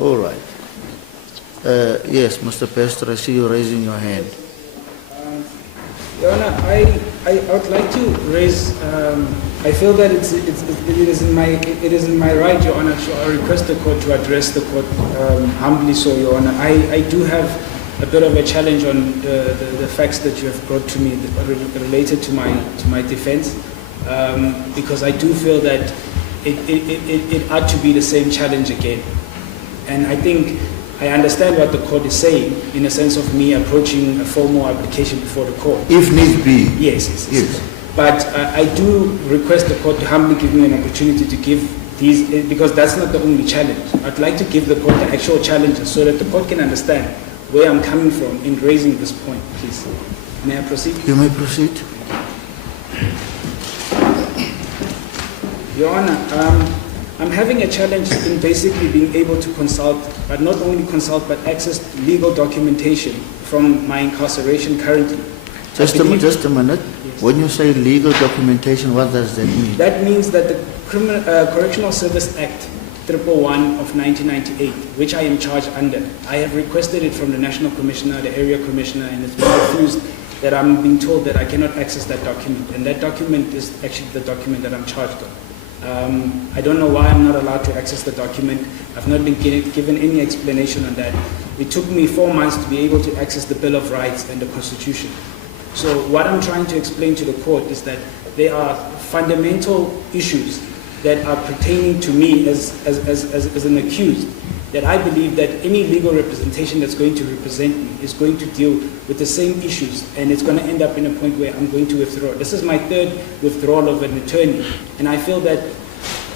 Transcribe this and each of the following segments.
All right. Yes, Mr. Pastor, I see you raising your hand. Your Honor, I would like to raise. I feel that it is in my right, Your Honor, to request the court to address the court humbly. So, Your Honor, I do have a bit of a challenge on the facts that you have brought to me related to my defense, because I do feel that it ought to be the same challenge again, and I think I understand what the court is saying in a sense of me approaching a formal application before the court. If need be. Yes. But I do request the court to humbly give me an opportunity to give these, because that's not the only challenge. I'd like to give the court the actual challenges so that the court can understand where I'm coming from in raising this point, please. May I proceed? You may proceed. Your Honor, I'm having a challenge in basically being able to consult, but not only consult, but access legal documentation from my incarceration currently. Just a minute. Yes. When you say legal documentation, what does that mean? That means that the Correctional Service Act 111 of 1998, which I am charged under, I have requested it from the National Commissioner, the Area Commissioner, and it's been refused. That I'm being told that I cannot access that document, and that document is actually the document that I'm charged on. I don't know why I'm not allowed to access the document. I've not been given any explanation on that. It took me 4 months to be able to access the Bill of Rights and the Constitution. So what I'm trying to explain to the court is that there are fundamental issues that are pertaining to me as an accused, that I believe that any legal representation that's going to represent me is going to deal with the same issues, and it's going to end up in a point where I'm going to withdraw. This is my third withdrawal of an attorney, and I feel that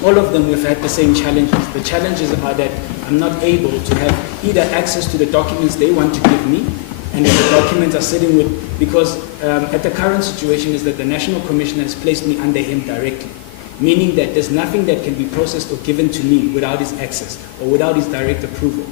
all of them have had the same challenges. The challenges are that I'm not able to have either access to the documents they want to give me, and that the documents are sitting with, because at the current situation is that the National Commissioner has placed me under him directly, meaning that there's nothing that can be processed or given to me without his access or without his direct approval.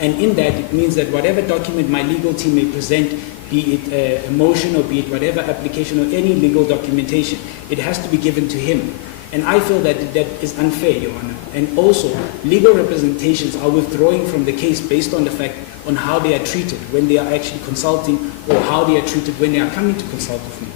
And in that, it means that whatever document my legal team may present, be it a motion or be it whatever application or any legal documentation, it has to be given to him. And I feel that that is unfair, Your Honor. And also, legal representations are withdrawing from the case based on the fact on how they are treated when they are actually consulting, or how they are treated when they are coming to consult with me.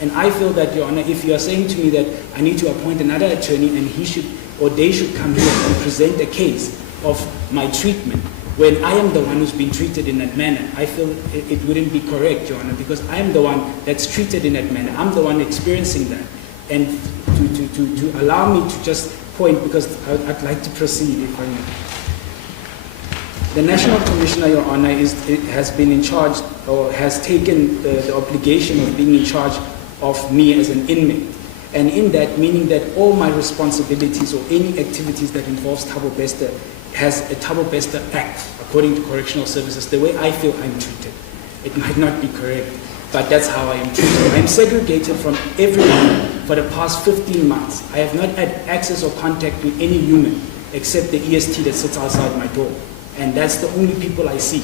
And I feel that, Your Honor, if you are saying to me that I need to appoint another attorney and he should, or they should come here and present a case of my treatment, when I am the one who's been treated in that manner, I feel it wouldn't be correct, Your Honor, because I am the one that's treated in that manner. I'm the one experiencing that. And to allow me to just point, because I'd like to proceed if I may. The National Commissioner, Your Honor, has been in charge, or has taken the obligation of being in charge of me as an inmate. And in that, meaning that all my responsibilities or any activities that involves Thabo Bester has a Thabo Bester Act, according to Correctional Services, the way I feel I'm treated. It might not be correct, but that's how I am treated. I am segregated from everyone for the past 15 months. I have not had access or contact with any human except the EST that sits outside my door. And that's the only people I see.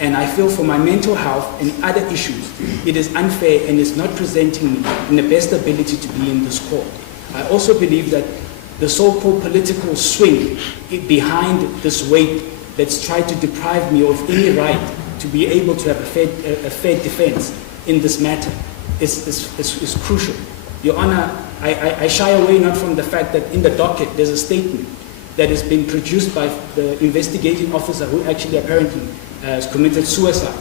And I feel for my mental health and other issues, it is unfair and is not presenting me in the best ability to be in this court. I also believe that the so-called political swing behind this weight that's tried to deprive me of any right to be able to have a fair defense in this matter is crucial. Your Honor, I shy away not from the fact that in the docket there's a statement that has been produced by the investigating officer who actually apparently has committed suicide,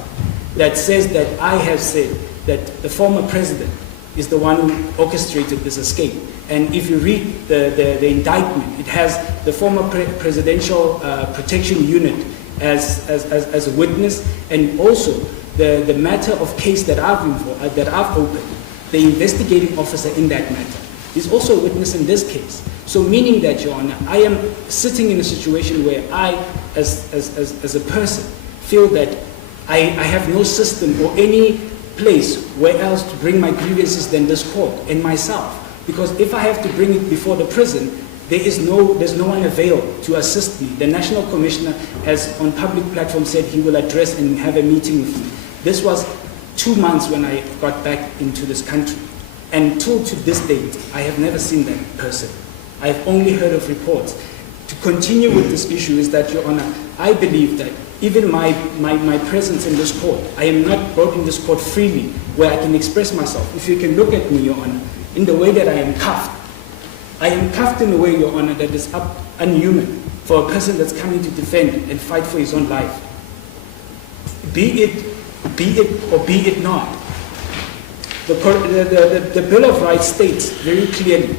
that says that I have said that the former president is the one who orchestrated this escape. And if you read the indictment, it has the former presidential protection unit as a witness, and also the matter of case that I've opened, the investigating officer in that matter is also a witness in this case. So meaning that, Your Honor, I am sitting in a situation where I, as a person, feel that I have no system or any place where else to bring my grievances than this court and myself. Because if I have to bring it before the prison, there's no one available to assist me. The National Commissioner has on public platform said he will address and have a meeting with me. This was 2 months when I got back into this country. And till to this date, I have never seen that person. I've only heard of reports. to continue with this issue is that, Your Honor, I believe that even my presence in this court, I am not brought in this court freely where I can express myself. If you can look at me, Your Honor, in the way that I am cuffed in a way, Your Honor, that is unhuman for a person that's coming to defend and fight for his own life. Be it or be it not. The Bill of Rights states very clearly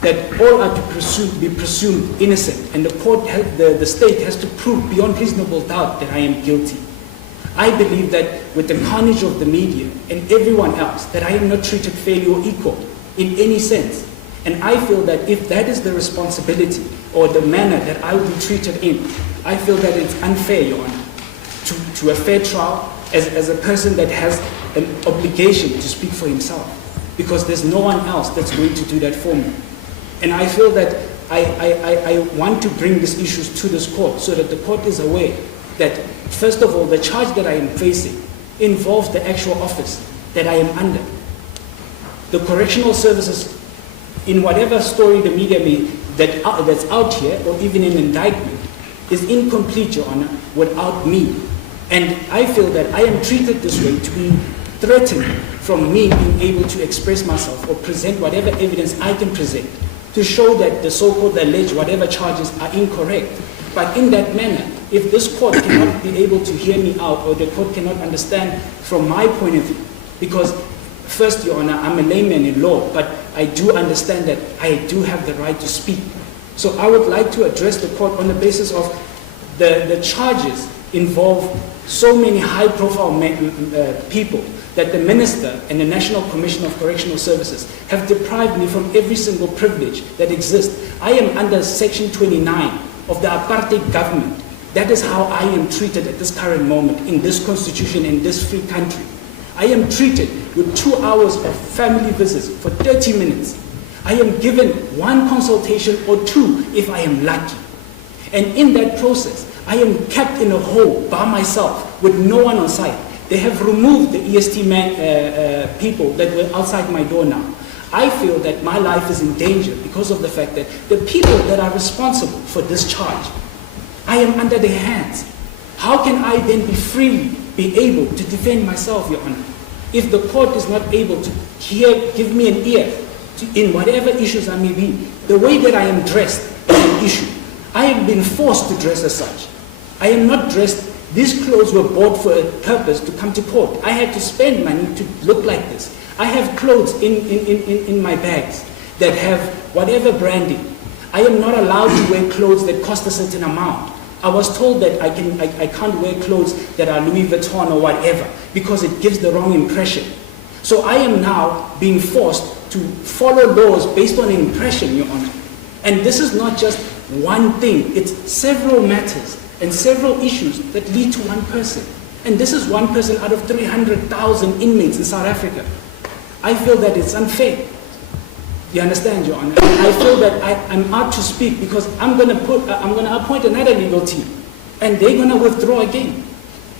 that all are to be presumed innocent, and the state has to prove beyond reasonable doubt that I am guilty. I believe that with the carnage of the media and everyone else, that I am not treated fairly or equal in any sense. And I feel that if that is the responsibility or the manner that I will be treated in, I feel that it's unfair, Your Honor, to a fair trial as a person that has an obligation to speak for himself, because there's no one else that's going to do that for me. And I feel that I want to bring these issues to this court so that the court is aware that, first of all, the charge that I am facing involves the actual office that I am under. The correctional services, in whatever story the media that's out here, or even in indictment, is incomplete, Your Honor, without me. And I feel that I am treated this way to be threatened from me being able to express myself or present whatever evidence I can present to show that the so-called alleged whatever charges are incorrect. But in that manner, if this court cannot be able to hear me out, or the court cannot understand from my point of view, because first, Your Honor, I'm a layman in law, but I do understand that I do have the right to speak. So I would like to address the court on the basis of the charges involve so many high-profile people that the Minister and the National Commission of Correctional Services have deprived me from every single privilege that exists. I am under Section 29 of the apartheid government. That is how I am treated at this current moment in this constitution, in this free country. I am treated with 2 hours of family visits for 30 minutes. I am given 1 consultation or 2 if I am lucky. And in that process, I am kept in a hole by myself with no one on site. They have removed the EST people that were outside my door now. I feel that my life is in danger because of the fact that the people that are responsible for this charge, I am under their hands. How can I then be able to defend myself, Your Honor, if the court is not able to give me an ear in whatever issues I may be? The way that I am dressed is an issue. I have been forced to dress as such. I am not dressed. These clothes were bought for a purpose to come to court. I had to spend money to look like this. I have clothes in my bags that have whatever branding. I am not allowed to wear clothes that cost a certain amount. I was told that I can't wear clothes that are Louis Vuitton or whatever because it gives the wrong impression. So I am now being forced to follow laws based on impression, Your Honor. And this is not just one thing. It's several matters and several issues that lead to one person. And this is one person out of 300,000 inmates in South Africa. I feel that it's unfair. You understand, Your Honor? I feel that I'm out to speak because I'm going to appoint another legal team, and they're going to withdraw again.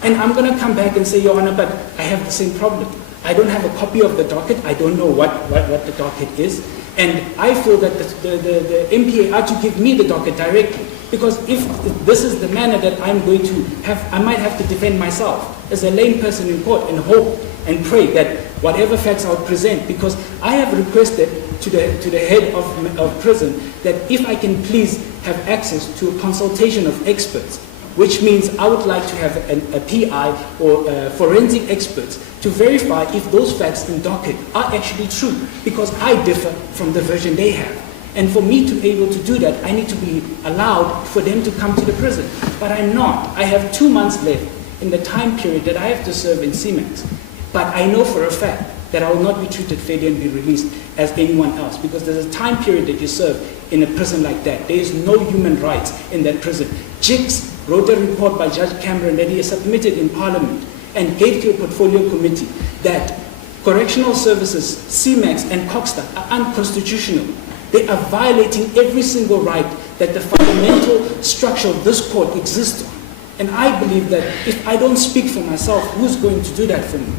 And I'm going to come back and say, Your Honor, but I have the same problem. I don't have a copy of the docket. I don't know what the docket is. And I feel that the MPA are to give me the docket directly. Because if this is the manner that I'm going to have, I might have to defend myself as a lame person in court and hope and pray that whatever facts I would present, because I have requested to the head of prison that if I can please have access to a consultation of experts, which means I would like to have a PI or forensic experts to verify if those facts in docket are actually true, because I differ from the version they have. And for me to be able to do that, I need to be allowed for them to come to the prison. But I'm not. I have 2 months left in the time period that I have to serve in CMAX. But I know for a fact that I will not be treated fairly and be released as anyone else, because there's a time period that you serve in a prison like that. There is no human rights in that prison. JIX wrote a report by Judge Cameron that he has submitted in Parliament and gave to a portfolio committee that correctional services, CMAX and COCSTA are unconstitutional. They are violating every single right that the fundamental structure of this court exists on. And I believe that if I don't speak for myself, who's going to do that for me?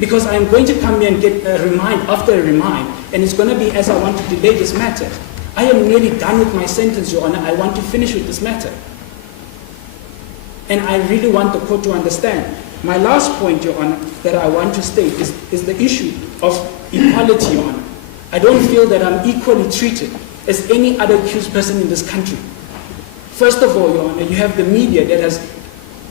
Because I'm going to come here and get a remind after a remind, and it's going to be as I want to delay this matter. I am nearly done with my sentence, Your Honor. I want to finish with this matter. And I really want the court to understand. My last point, Your Honor, that I want to state is the issue of equality, Your Honor. I don't feel that I'm equally treated as any other accused person in this country. First of all, Your Honor, you have the media that has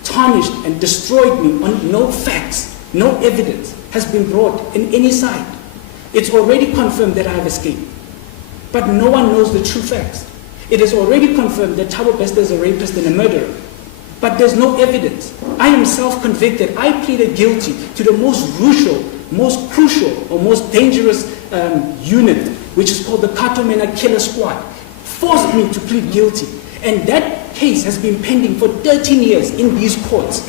tarnished and destroyed me on no facts, no evidence has been brought in any side. It's already confirmed that I have escaped. But no one knows the true facts. It is already confirmed that Thabo Bester is a rapist and a murderer. But there's no evidence. I am self-convicted. I pleaded guilty to the most crucial or most dangerous unit, which is called the Katomena Killer Squad, forced me to plead guilty. And that case has been pending for 13 years in these courts.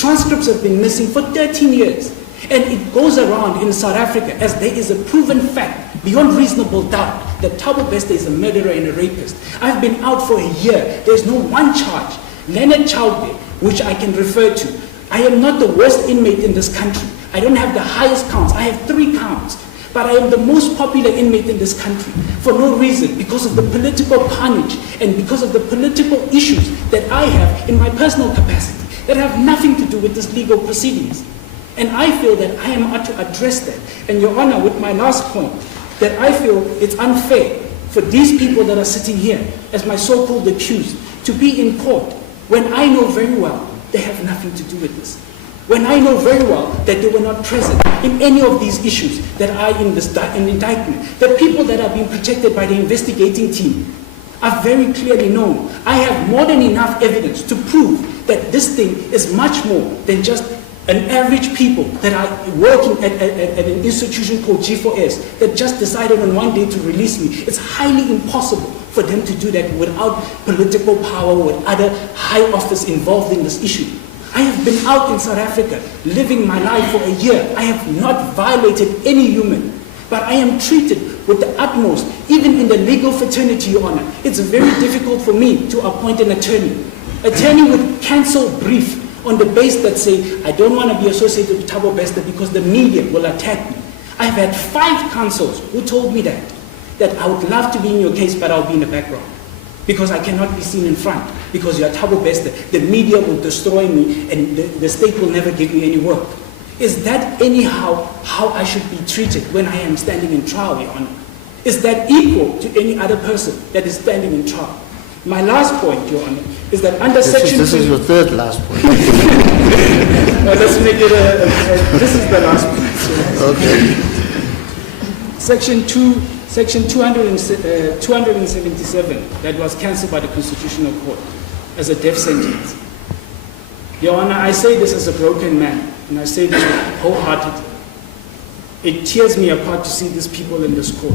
Transcripts have been missing for 13 years. And it goes around in South Africa as there is a proven fact, beyond reasonable doubt, that Thabo Bester is a murderer and a rapist. I've been out for a year. There's no one charge. Leonard Childbay, which I can refer to. I am not the worst inmate in this country. I don't have the highest counts. I have 3 counts. But I am the most popular inmate in this country for no reason, because of the political carnage and because of the political issues that I have in my personal capacity that have nothing to do with this legal proceedings. And I feel that I am out to address that. And Your Honor, with my last point, that I feel it's unfair for these people that are sitting here as my so-called accused to be in court when I know very well they have nothing to do with this. When I know very well that they were not present in any of these issues that are in this indictment. The people that are being protected by the investigating team are very clearly known. I have more than enough evidence to prove that this thing is much more than just an average people that are working at an institution called G4S that just decided on one day to release me. It's highly impossible for them to do that without political power or other high office involved in this issue. I have been out in South Africa living my life for a year. I have not violated any human, but I am treated with the utmost, even in the legal fraternity, Your Honor. It's very difficult for me to appoint an attorney. Attorney would cancel brief on the base that say, I don't want to be associated with Thabo Bester because the media will attack me. I've had 5 counsels who told me that I would love to be in your case, but I'll be in the background because I cannot be seen in front because you are Thabo Bester. The media will destroy me and the state will never give me any work. Is that anyhow how I should be treated when I am standing in trial, Your Honor? Is that equal to any other person that is standing in trial? My last point, Your Honor, is that under Section... This is your third last point. Let's make it this is the last point. Okay. Section 277 that was cancelled by the Constitutional Court as a death sentence. Your Honor, I say this as a broken man, and I say this wholeheartedly. It tears me apart to see these people in this court,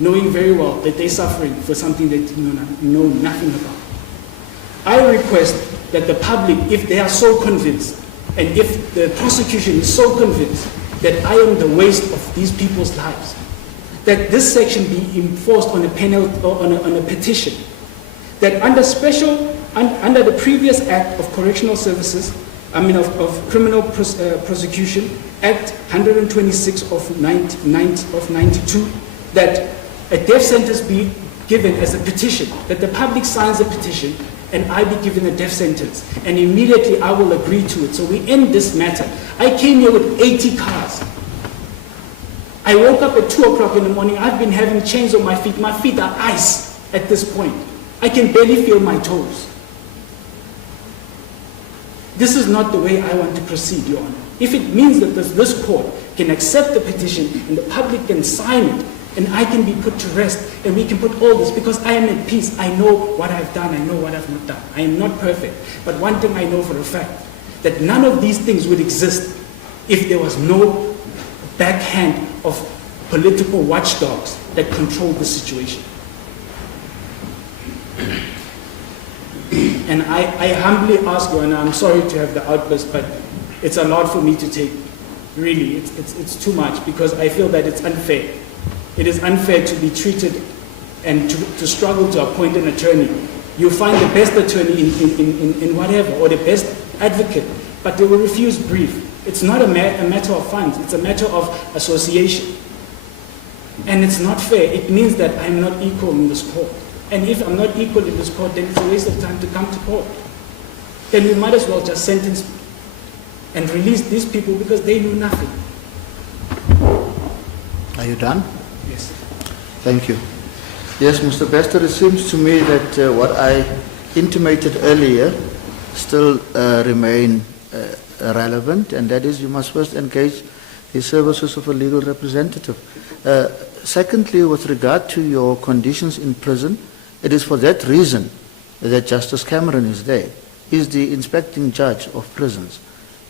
knowing very well that they're suffering for something they know nothing about. I request that the public, if they are so convinced, and if the prosecution is so convinced that I am the waste of these people's lives, that this section be enforced on a penalty or on a petition, that under the previous Act of Correctional Services, of Criminal Prosecution, Act 126 of 92, that a death sentence be given as a petition, that the public signs a petition and I be given a death sentence, and immediately I will agree to it. So we end this matter. I came here with 80 cars. I woke up at 2 o'clock in the morning. I've been having chains on my feet. My feet are ice at this point. I can barely feel my toes. This is not the way I want to proceed, Your Honor. If it means that this court can accept the petition and the public can sign it, and I can be put to rest, and we can put all this, because I am at peace. I know what I've done, I know what I've not done. I am not perfect, but one thing I know for a fact, that none of these things would exist if there was no backhand of political watchdogs that control the situation. And I humbly ask you, and I'm sorry to have the outburst, but it's a lot for me to take. Really, it's too much, because I feel that it's unfair. It is unfair to be treated and to struggle to appoint an attorney. You find the best attorney in whatever, or the best advocate, but they will refuse brief. It's not a matter of funds, it's a matter of association. And it's not fair. It means that I'm not equal in this court. And if I'm not equal in this court, then it's a waste of time to come to court. Then we might as well just sentence and release these people because they knew nothing. Are you done? Yes. Thank you. Yes, Mr. Bester, it seems to me that what I intimated earlier still remain relevant, and that is you must first engage the services of a legal representative. Secondly, with regard to your conditions in prison, it is for that reason that Justice Cameron is there. He is the inspecting judge of prisons.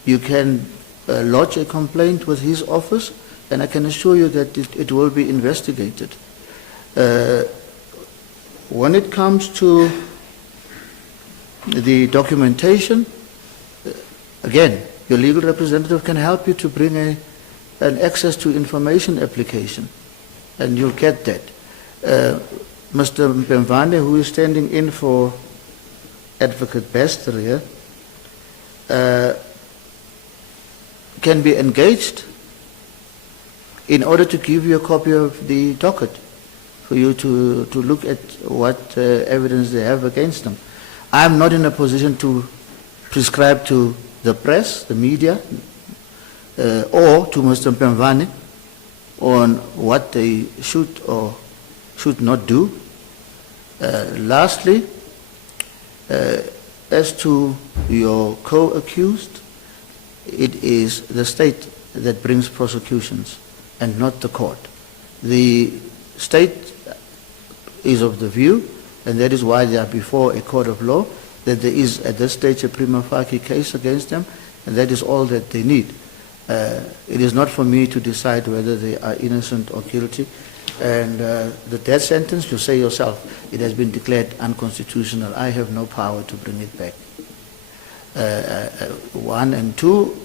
You can lodge a complaint with his office, and I can assure you that it will be investigated. When it comes to the documentation, again, your legal representative can help you to bring an access to information application, and you'll get that. Mr. Mpemvane, who is standing in for Advocate Bester here, can be engaged in order to give you a copy of the docket for you to look at what evidence they have against them. I'm not in a position to prescribe to the press, the media, or to Mr. Mpemvane on what they should or should not do. Lastly, as to your co-accused, it is the state that brings prosecutions and not the court. The state is of the view, and that is why they are before a court of law, that there is at this stage a prima facie case against them, and that is all that they need. It is not for me to decide whether they are innocent or guilty. And the death sentence, you say yourself, it has been declared unconstitutional. I have no power to bring it back. One, and two,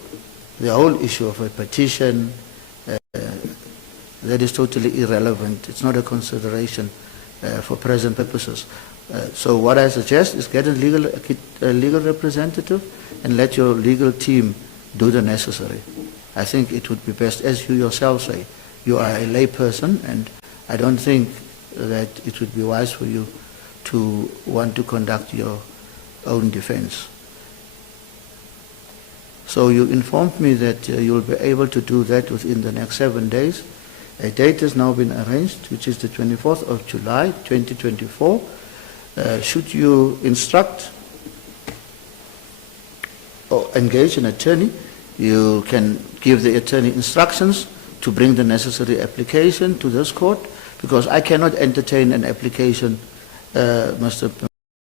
the whole issue of a petition, that is totally irrelevant. It's not a consideration for present purposes. So what I suggest is get a legal representative and let your legal team do the necessary. I think it would be best, as you yourself say, you are a lay person, and I don't think that it would be wise for you to want to conduct your own defense. So you informed me that you'll be able to do that within the next 7 days. A date has now been arranged, which is the 24th of July, 2024. Should you instruct or engage an attorney, you can give the attorney instructions to bring the necessary application to this court, because I cannot entertain an application, Mr.